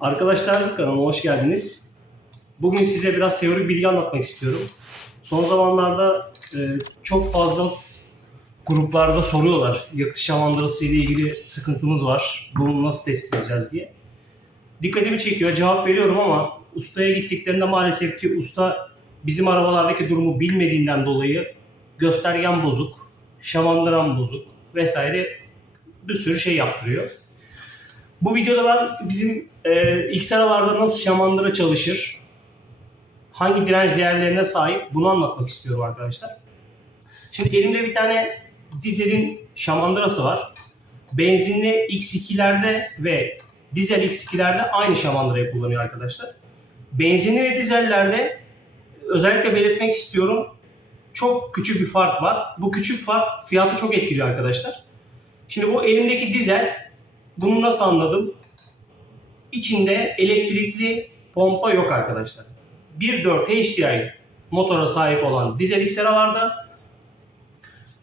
Arkadaşlar kanalıma hoş geldiniz. Bugün size biraz teorik bilgi anlatmak istiyorum. Son zamanlarda e, çok fazla gruplarda soruyorlar. Yakıt şamandırası ile ilgili sıkıntımız var. Bunu nasıl tespit edeceğiz diye. Dikkatimi çekiyor. Cevap veriyorum ama ustaya gittiklerinde maalesef ki usta bizim arabalardaki durumu bilmediğinden dolayı göstergen bozuk, şamandıran bozuk vesaire bir sürü şey yaptırıyor. Bu videoda ben bizim e, ilk nasıl şamandıra çalışır, hangi direnç değerlerine sahip bunu anlatmak istiyorum arkadaşlar. Şimdi elimde bir tane dizelin şamandırası var. Benzinli X2'lerde ve dizel X2'lerde aynı şamandırayı kullanıyor arkadaşlar. Benzinli ve dizellerde özellikle belirtmek istiyorum çok küçük bir fark var. Bu küçük fark fiyatı çok etkiliyor arkadaşlar. Şimdi bu elimdeki dizel bunu nasıl anladım? İçinde elektrikli pompa yok arkadaşlar. 1.4 HDI motora sahip olan dizel X'leralarda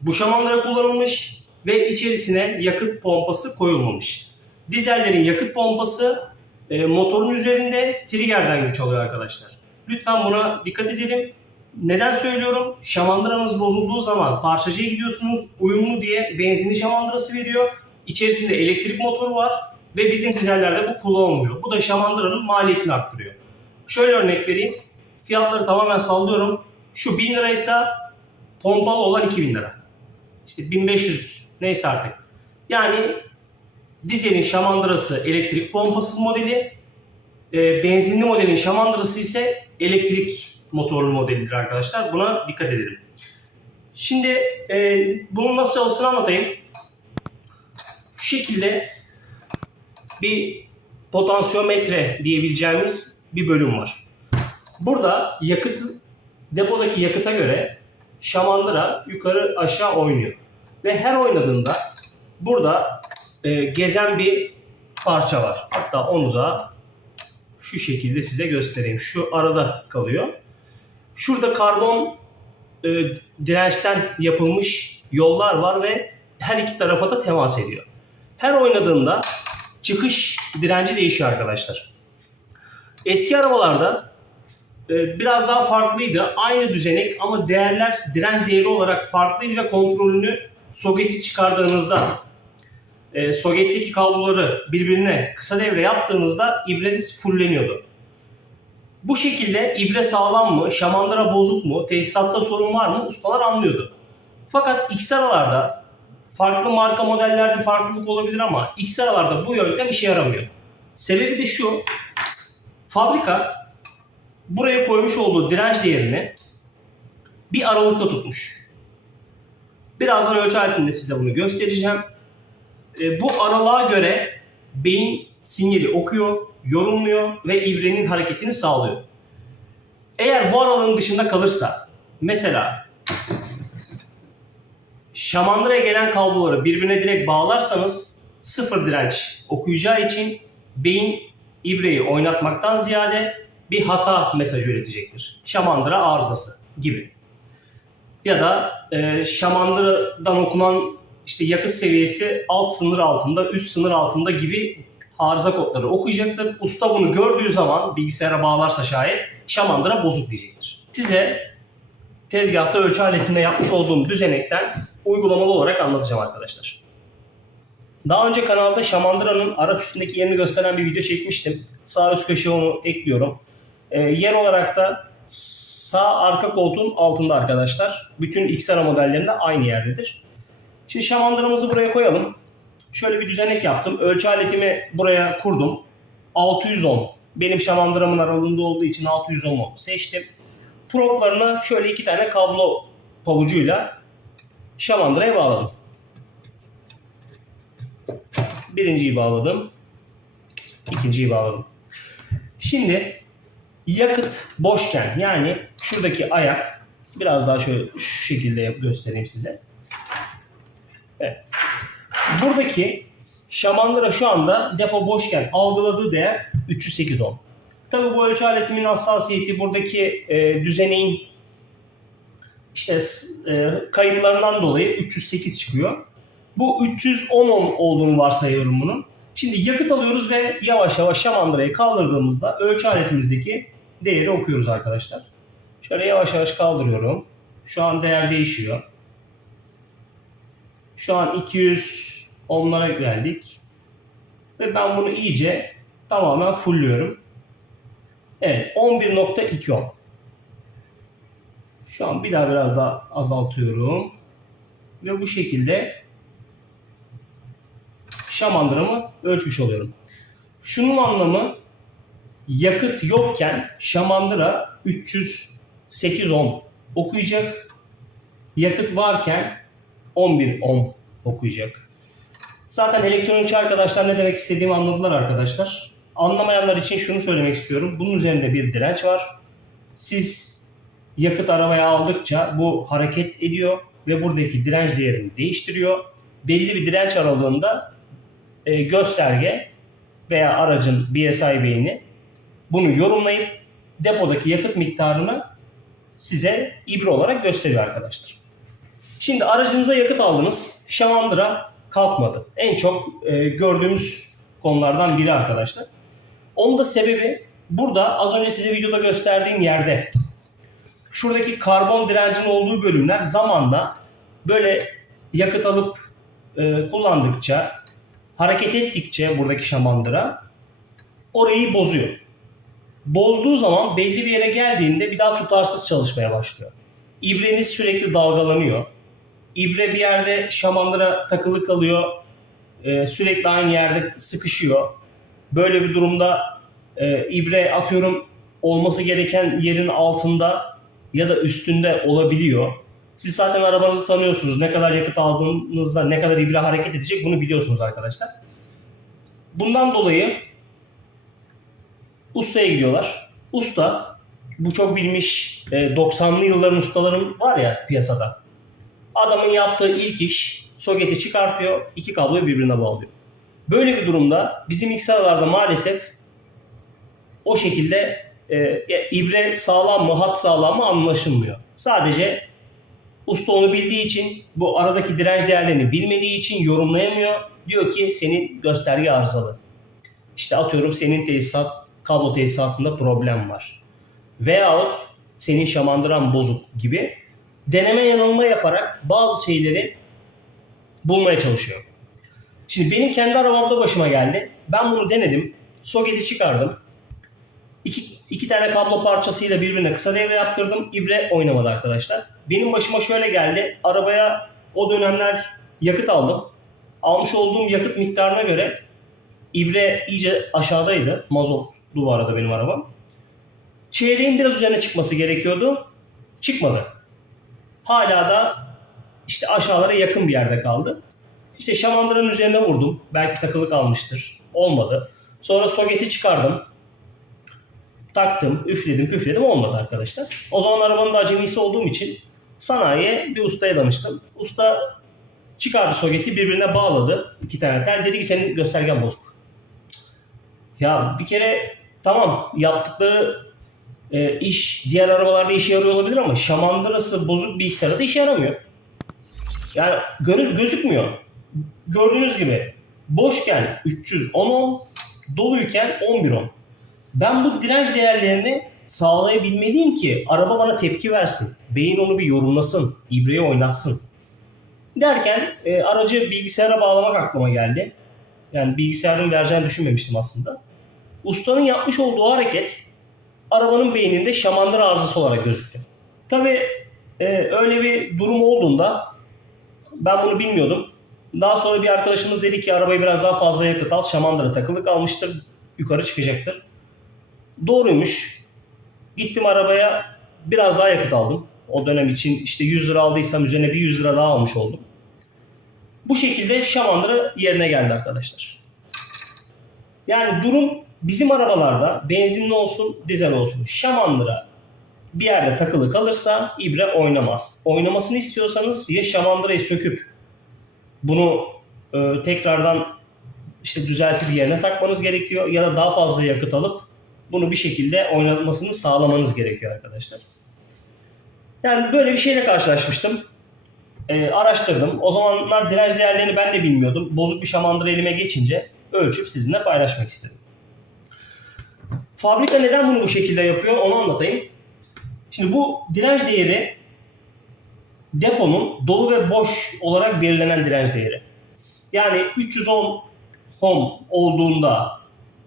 bu şamandıra kullanılmış ve içerisine yakıt pompası koyulmamış. Dizellerin yakıt pompası e, motorun üzerinde triggerden güç alıyor arkadaşlar. Lütfen buna dikkat edelim. Neden söylüyorum? Şamandıranız bozulduğu zaman parçacıya gidiyorsunuz. Uyumlu diye benzinli şamandırası veriyor. İçerisinde elektrik motoru var ve bizim dizellerde bu kullanılmıyor. Bu da şamandıranın maliyetini arttırıyor. Şöyle örnek vereyim. Fiyatları tamamen sallıyorum. Şu 1000 liraysa pompalı olan 2000 lira. İşte 1500 neyse artık. Yani dizelin şamandırası elektrik pompasız modeli, e, benzinli modelin şamandırası ise elektrik motorlu modelidir arkadaşlar. Buna dikkat edelim. Şimdi e, bunun nasıl çalıştığını anlatayım. Şu şekilde bir potansiyometre diyebileceğimiz bir bölüm var. Burada yakıt depodaki yakıta göre şamandıra yukarı aşağı oynuyor. Ve her oynadığında burada e, gezen bir parça var. Hatta onu da şu şekilde size göstereyim. Şu arada kalıyor. Şurada karbon e, dirençten yapılmış yollar var ve her iki tarafa da temas ediyor. Her oynadığında çıkış direnci değişiyor arkadaşlar. Eski arabalarda e, biraz daha farklıydı. Aynı düzenek ama değerler direnç değeri olarak farklıydı ve kontrolünü soketi çıkardığınızda e, soketteki kabloları birbirine kısa devre yaptığınızda ibreniz fulleniyordu. Bu şekilde ibre sağlam mı, şamandıra bozuk mu, tesisatta sorun var mı ustalar anlıyordu. Fakat X-Aralarda farklı marka modellerde farklılık olabilir ama X-Aralarda bu yöntem işe yaramıyor. Sebebi de şu, fabrika buraya koymuş olduğu direnç değerini bir aralıkta tutmuş. Birazdan ölçü aletinde size bunu göstereceğim. E, bu aralığa göre beyin sinyali okuyor, yorumluyor ve ibrenin hareketini sağlıyor. Eğer bu aralığın dışında kalırsa, mesela şamandıraya gelen kabloları birbirine direkt bağlarsanız sıfır direnç okuyacağı için beyin ibreyi oynatmaktan ziyade bir hata mesajı üretecektir. Şamandıra arızası gibi. Ya da e, şamandıradan okunan işte yakıt seviyesi alt sınır altında, üst sınır altında gibi arıza kodları okuyacaktır. Usta bunu gördüğü zaman bilgisayara bağlarsa şayet şamandıra bozuk diyecektir. Size tezgahta ölçü aletinde yapmış olduğum düzenekten uygulamalı olarak anlatacağım arkadaşlar. Daha önce kanalda şamandıranın araç üstündeki yerini gösteren bir video çekmiştim. Sağ üst köşeye onu ekliyorum. Ee, yer olarak da sağ arka koltuğun altında arkadaşlar. Bütün XR modellerinde aynı yerdedir. Şimdi şamandıramızı buraya koyalım. Şöyle bir düzenek yaptım. Ölçü aletimi buraya kurdum. 610. Benim şamandıramın aralığında olduğu için 610 seçtim. Proplarını şöyle iki tane kablo pabucuyla şamandıraya bağladım. Birinciyi bağladım. ikinciyi bağladım. Şimdi yakıt boşken yani şuradaki ayak biraz daha şöyle şu şekilde göstereyim size. Evet. Buradaki şamandıra şu anda depo boşken algıladığı değer 308 ohm. Tabii bu ölçü aletimin hassasiyeti buradaki e, düzeneğin işte e, kayıplarından dolayı 308 çıkıyor. Bu 310 ohm olduğunu varsayıyorum bunun. Şimdi yakıt alıyoruz ve yavaş yavaş şamandırayı kaldırdığımızda ölçü aletimizdeki değeri okuyoruz arkadaşlar. Şöyle yavaş yavaş kaldırıyorum. Şu an değer değişiyor. Şu an 200 ohmlara geldik. Ve ben bunu iyice tamamen fullüyorum. Evet 11.2 ohm. Şu an bir daha biraz daha azaltıyorum. Ve bu şekilde şamandıramı ölçmüş oluyorum. Şunun anlamı yakıt yokken şamandıra 308 ohm okuyacak. Yakıt varken 11 ohm okuyacak. Zaten elektronikçi arkadaşlar ne demek istediğimi anladılar arkadaşlar. Anlamayanlar için şunu söylemek istiyorum. Bunun üzerinde bir direnç var. Siz yakıt arabaya aldıkça bu hareket ediyor ve buradaki direnç değerini değiştiriyor. Belli bir direnç aralığında e, gösterge veya aracın BSI beyni bunu yorumlayıp depodaki yakıt miktarını size ibre olarak gösteriyor arkadaşlar. Şimdi aracınıza yakıt aldınız. Şamandıra kalkmadı. En çok e, gördüğümüz konulardan biri arkadaşlar. Onun da sebebi burada az önce size videoda gösterdiğim yerde şuradaki karbon direncin olduğu bölümler zamanla böyle yakıt alıp e, kullandıkça hareket ettikçe buradaki şamandıra orayı bozuyor. Bozduğu zaman belli bir yere geldiğinde bir daha tutarsız çalışmaya başlıyor. İbreniz sürekli dalgalanıyor. İbre bir yerde şamandıra takılı kalıyor. Ee, sürekli aynı yerde sıkışıyor. Böyle bir durumda e, ibre atıyorum olması gereken yerin altında ya da üstünde olabiliyor. Siz zaten arabanızı tanıyorsunuz. Ne kadar yakıt aldığınızda ne kadar ibre hareket edecek bunu biliyorsunuz arkadaşlar. Bundan dolayı ustaya gidiyorlar. Usta bu çok bilmiş e, 90'lı yılların ustaların var ya piyasada. Adamın yaptığı ilk iş soketi çıkartıyor, iki kabloyu birbirine bağlıyor. Böyle bir durumda bizim mikserlarda maalesef o şekilde e, ibre sağlam mı, hat sağlam mı anlaşılmıyor. Sadece usta onu bildiği için, bu aradaki direnç değerlerini bilmediği için yorumlayamıyor. Diyor ki senin gösterge arızalı. İşte atıyorum senin tesisat, kablo tesisatında problem var. Veyahut senin şamandıran bozuk gibi deneme yanılma yaparak bazı şeyleri bulmaya çalışıyor. Şimdi benim kendi arabamda başıma geldi. Ben bunu denedim. Soketi çıkardım. İki, tane kablo parçasıyla birbirine kısa devre yaptırdım. İbre oynamadı arkadaşlar. Benim başıma şöyle geldi. Arabaya o dönemler yakıt aldım. Almış olduğum yakıt miktarına göre ibre iyice aşağıdaydı. Mazotlu bu arada benim arabam. Çeyreğin biraz üzerine çıkması gerekiyordu. Çıkmadı. Hala da işte aşağılara yakın bir yerde kaldı. İşte şamandıranın üzerine vurdum. Belki takılı kalmıştır. Olmadı. Sonra soketi çıkardım. Taktım, üfledim, püfledim olmadı arkadaşlar. O zaman arabanın da acemisi olduğum için sanayiye bir ustaya danıştım. Usta çıkardı soketi birbirine bağladı. iki tane tel. Dedi ki senin göstergen bozuk. Ya bir kere tamam yaptıkları e, iş diğer arabalarda işe yarıyor olabilir ama şamandırası bozuk bilgisayarda işe yaramıyor. Yani görü, gözükmüyor. Gördüğünüz gibi boşken 310 ohm, doluyken 11 ohm. Ben bu direnç değerlerini sağlayabilmeliyim ki araba bana tepki versin. Beyin onu bir yorumlasın, ibreyi oynatsın. Derken e, aracı bilgisayara bağlamak aklıma geldi. Yani bilgisayarın vereceğini düşünmemiştim aslında. Ustanın yapmış olduğu hareket arabanın beyninde şamandıra arızası olarak gözüktü. Tabi öyle bir durum olduğunda ben bunu bilmiyordum. Daha sonra bir arkadaşımız dedi ki arabayı biraz daha fazla yakıt al. Şamandıra takılı kalmıştır. Yukarı çıkacaktır. Doğruymuş. Gittim arabaya biraz daha yakıt aldım. O dönem için işte 100 lira aldıysam üzerine bir 100 lira daha almış oldum. Bu şekilde şamandıra yerine geldi arkadaşlar. Yani durum bizim arabalarda benzinli olsun, dizel olsun şamandıra bir yerde takılı kalırsa ibre oynamaz. Oynamasını istiyorsanız ya şamandırayı söküp bunu e, tekrardan işte düzeltip yerine takmanız gerekiyor ya da daha fazla yakıt alıp bunu bir şekilde oynatmasını sağlamanız gerekiyor arkadaşlar. Yani böyle bir şeyle karşılaşmıştım. E, araştırdım. O zamanlar direnç değerlerini ben de bilmiyordum. Bozuk bir şamandıra elime geçince ölçüp sizinle paylaşmak istedim. Fabrika neden bunu bu şekilde yapıyor onu anlatayım. Şimdi bu direnç değeri deponun dolu ve boş olarak belirlenen direnç değeri. Yani 310 ohm olduğunda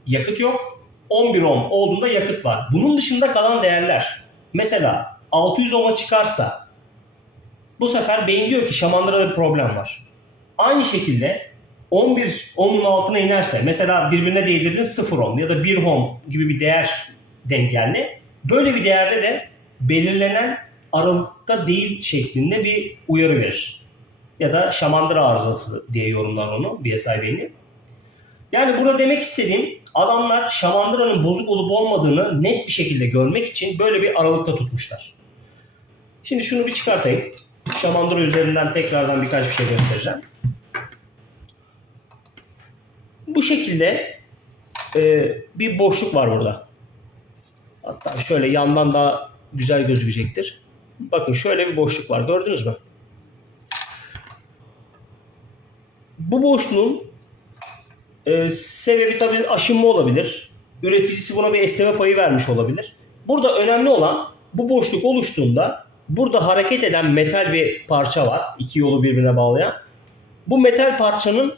yakıt yok, 11 ohm olduğunda yakıt var. Bunun dışında kalan değerler mesela 600 ohm'a çıkarsa bu sefer beyin diyor ki şamandırada bir problem var. Aynı şekilde 11 ohm'un altına inerse mesela birbirine değdirdin 0 ohm ya da 1 ohm gibi bir değer denk. Böyle bir değerde de belirlenen aralıkta değil şeklinde bir uyarı verir. Ya da şamandıra arızası diye yorumlar onu BSI beyni. Yani burada demek istediğim adamlar şamandıranın bozuk olup olmadığını net bir şekilde görmek için böyle bir aralıkta tutmuşlar. Şimdi şunu bir çıkartayım. Şamandıra üzerinden tekrardan birkaç bir şey göstereceğim. Bu şekilde e, bir boşluk var burada. Hatta şöyle yandan daha güzel gözükecektir. Bakın şöyle bir boşluk var. Gördünüz mü? Bu boşluğun e, sebebi tabii aşınma olabilir. Üreticisi buna bir esneme payı vermiş olabilir. Burada önemli olan bu boşluk oluştuğunda burada hareket eden metal bir parça var. iki yolu birbirine bağlayan. Bu metal parçanın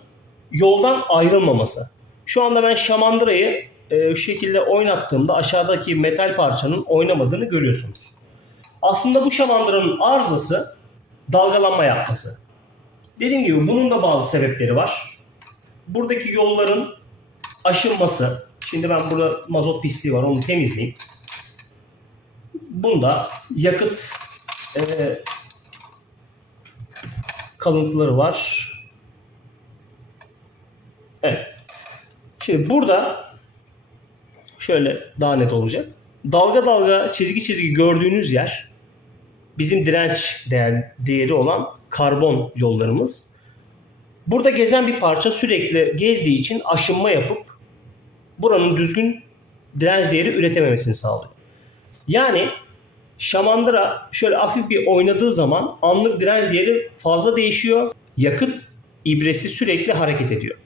yoldan ayrılmaması. Şu anda ben şamandırayı e, şu şekilde oynattığımda aşağıdaki metal parçanın oynamadığını görüyorsunuz. Aslında bu şamandıranın arızası dalgalanma yapması. Dediğim gibi bunun da bazı sebepleri var. Buradaki yolların aşınması. Şimdi ben burada mazot pisliği var onu temizleyeyim. Bunda yakıt e, kalıntıları var. Evet. Şimdi burada şöyle daha net olacak. Dalga dalga çizgi çizgi gördüğünüz yer bizim direnç değer, değeri olan karbon yollarımız. Burada gezen bir parça sürekli gezdiği için aşınma yapıp buranın düzgün direnç değeri üretememesini sağlıyor. Yani şamandıra şöyle hafif bir oynadığı zaman anlık direnç değeri fazla değişiyor. Yakıt ibresi sürekli hareket ediyor.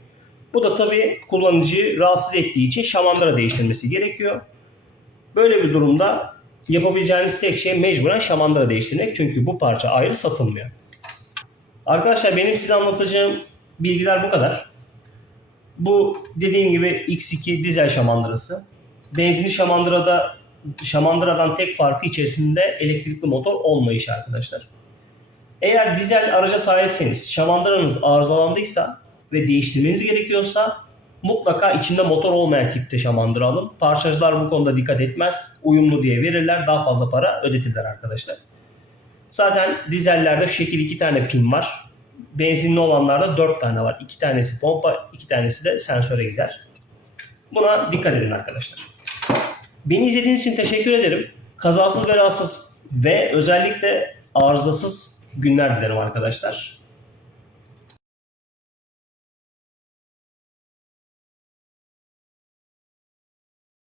Bu da tabii kullanıcıyı rahatsız ettiği için şamandıra değiştirmesi gerekiyor. Böyle bir durumda yapabileceğiniz tek şey mecburen şamandıra değiştirmek. Çünkü bu parça ayrı satılmıyor. Arkadaşlar benim size anlatacağım bilgiler bu kadar. Bu dediğim gibi X2 dizel şamandırası. Benzinli şamandırada şamandıradan tek farkı içerisinde elektrikli motor olmayışı arkadaşlar. Eğer dizel araca sahipseniz şamandıranız arızalandıysa ve değiştirmeniz gerekiyorsa mutlaka içinde motor olmayan tipte şamandıra alın. Parçacılar bu konuda dikkat etmez. Uyumlu diye verirler. Daha fazla para ödetirler arkadaşlar. Zaten dizellerde şu şekilde iki tane pin var. Benzinli olanlarda dört tane var. İki tanesi pompa, iki tanesi de sensöre gider. Buna dikkat edin arkadaşlar. Beni izlediğiniz için teşekkür ederim. Kazasız belasız ve özellikle arızasız günler dilerim arkadaşlar.